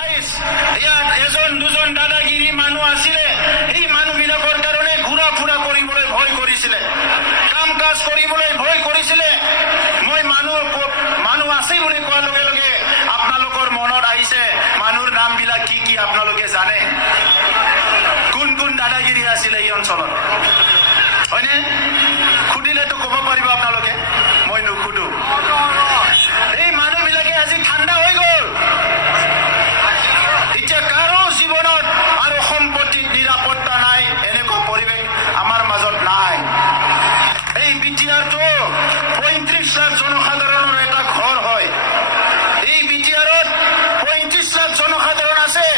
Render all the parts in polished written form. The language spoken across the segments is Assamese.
ইয়াত এজন দুজন দাদাগিৰি মানুহ আছিলে। এই মানুহবিলাকৰ কাৰণে ঘূৰা ফুৰা কৰিবলৈ ভয় কৰিছিলে, কাম কাজ কৰিবলৈ ভয় কৰিছিলে। মই মানুহ আছে বুলি কোৱাৰ লগে লগে আপোনালোকৰ মনত আহিছে মানুহৰ নামবিলাক কি কি আপোনালোকে জানে? কোন কোন দাদাগিৰি আছিলে এই অঞ্চলত, হয়নে? সুধিলেতো ক'ব পাৰিব আপোনালোকে, মই নুসুধো। এই মানুহবিলাকে আজি ঠাণ্ডা হৈ গ'ল। এতিয়া কাৰো জীৱনত আৰু সম্পত্তিত নিৰাপত্তা নাই, এনেকুৱা পৰিৱেশ আমাৰ মাজত নাই। এই বিটিআৰটো ৩৫ লাখ জনসাধাৰণৰ এটা ঘৰ হয়। এই বিটিআৰত ৩৫ লাখ জনসাধাৰণ আছে।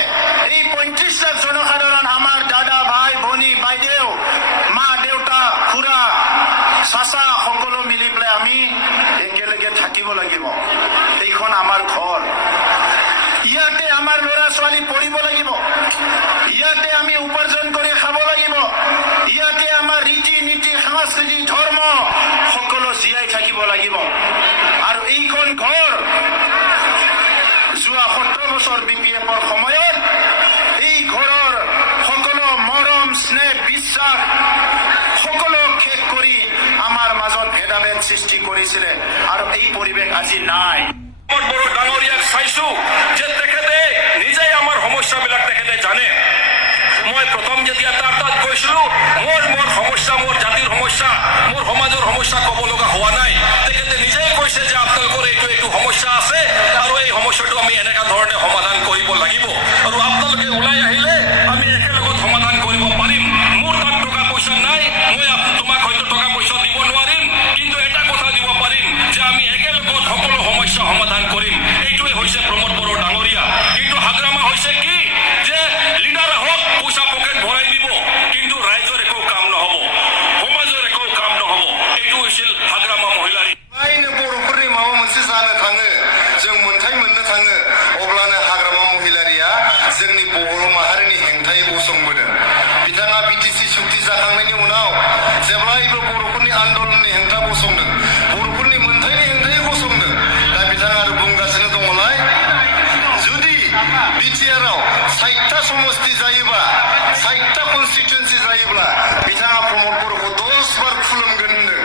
এই ৩৫ লাখ জনসাধাৰণ আমাৰ দাদা, ভাই, ভনী, বাইদেউ, মা, দেউতা, খুৰা, চাচা সকলো মিলি পেলাই আমি একেলগে থাকিব লাগিব। এইখন আমাৰ ঘৰ। ইয়াতে আমাৰ ল'ৰা ছোৱালী পঢ়িব লাগিব, ইয়াতে আমি উপাৰ্জন কৰি খাব লাগিব, ইয়াতে আমাৰ ৰীতি নীতি সংস্কৃতি ধৰ্ম সকলো জীয়াই থাকিব লাগিব। আৰু এইখন ঘৰ যোৱা 17 বছৰ BPF-ৰ সময়ত এই ঘৰৰ সকলো মৰম স্নেহ বিশ্বাস সকলো শেষ কৰি আমাৰ মাজত ভেদাভেদ সৃষ্টি কৰিছিলে। আৰু এই পৰিৱেশ আজি নাই। বড় ডাঙৰীয়াক চাইছো যে তেখেতে নিজেই আমাৰ সমস্যাবিলাক তেখেতে জানে। মই প্ৰথম যেতিয়া তাৰ তাত গৈছিলো, মোৰ সমস্যা, মোৰ জাতিৰ সমস্যা, মোৰ সমাজৰ সমস্যা ক'ব লগা হোৱা নাই। তেখেতে নিজেই কৈছে যে আপোনালোকৰ এইটো সমস্যা আছে আৰু এই সমস্যাটো আমি এনেকুৱা ধৰণে সমাধান কৰিব লাগিব আৰু আপোনালোকে ওলাই আহিলে আমি একেলগত সমাধান কৰিব পাৰিম। মোৰ তাত টকা পইচা নাই, মই তোমাক হয়তো টকা পইচা দিব নোৱাৰিম, কিন্তু এটা কথা দিব পাৰিম যে আমি একেলগত সকলো সমস্যা সমাধান কৰিম। এইটোৱে হৈছে প্ৰমোদ বড়ো ডাঙৰীয়া। কিন্তু হাগ্ৰামা হৈছে কি যে লিডাৰ আহক, পইচা পকেট ভৰাই দিব, কিন্তু ৰাইজৰ একো কাম নহ'ব, সমাজৰ একো কাম নহ'ব। এইটো হৈছিল হাগ্ৰামা মহিলাৰী। बर'फोरनि माबा मोनसे जानो थाङो, जों मोन्थाय मोननो थाङो, अब्लानो हाग्रामा महिलारिया जोंनि बर' माहारिनि हेंथायै गसंबोदों। बिथाङा BTC सुक्ति जाखांनायनि उनाव जेब्लायबो बर'फोरनि आन्दोलननि हेंथा गसंदों, बर'फोरनि मोन्थायनि हेंथायै गसंदों। दा बिथाङा आरो बुंगासिनो दङलाय, जुदि बिटिआरआव 60टा समस्ति जायोबा, 60टा कनस्टिटुएन्सि जायोब्ला बिथाङा प्रमोद बर'खौ 10 बार खुलुमगोन होनदों।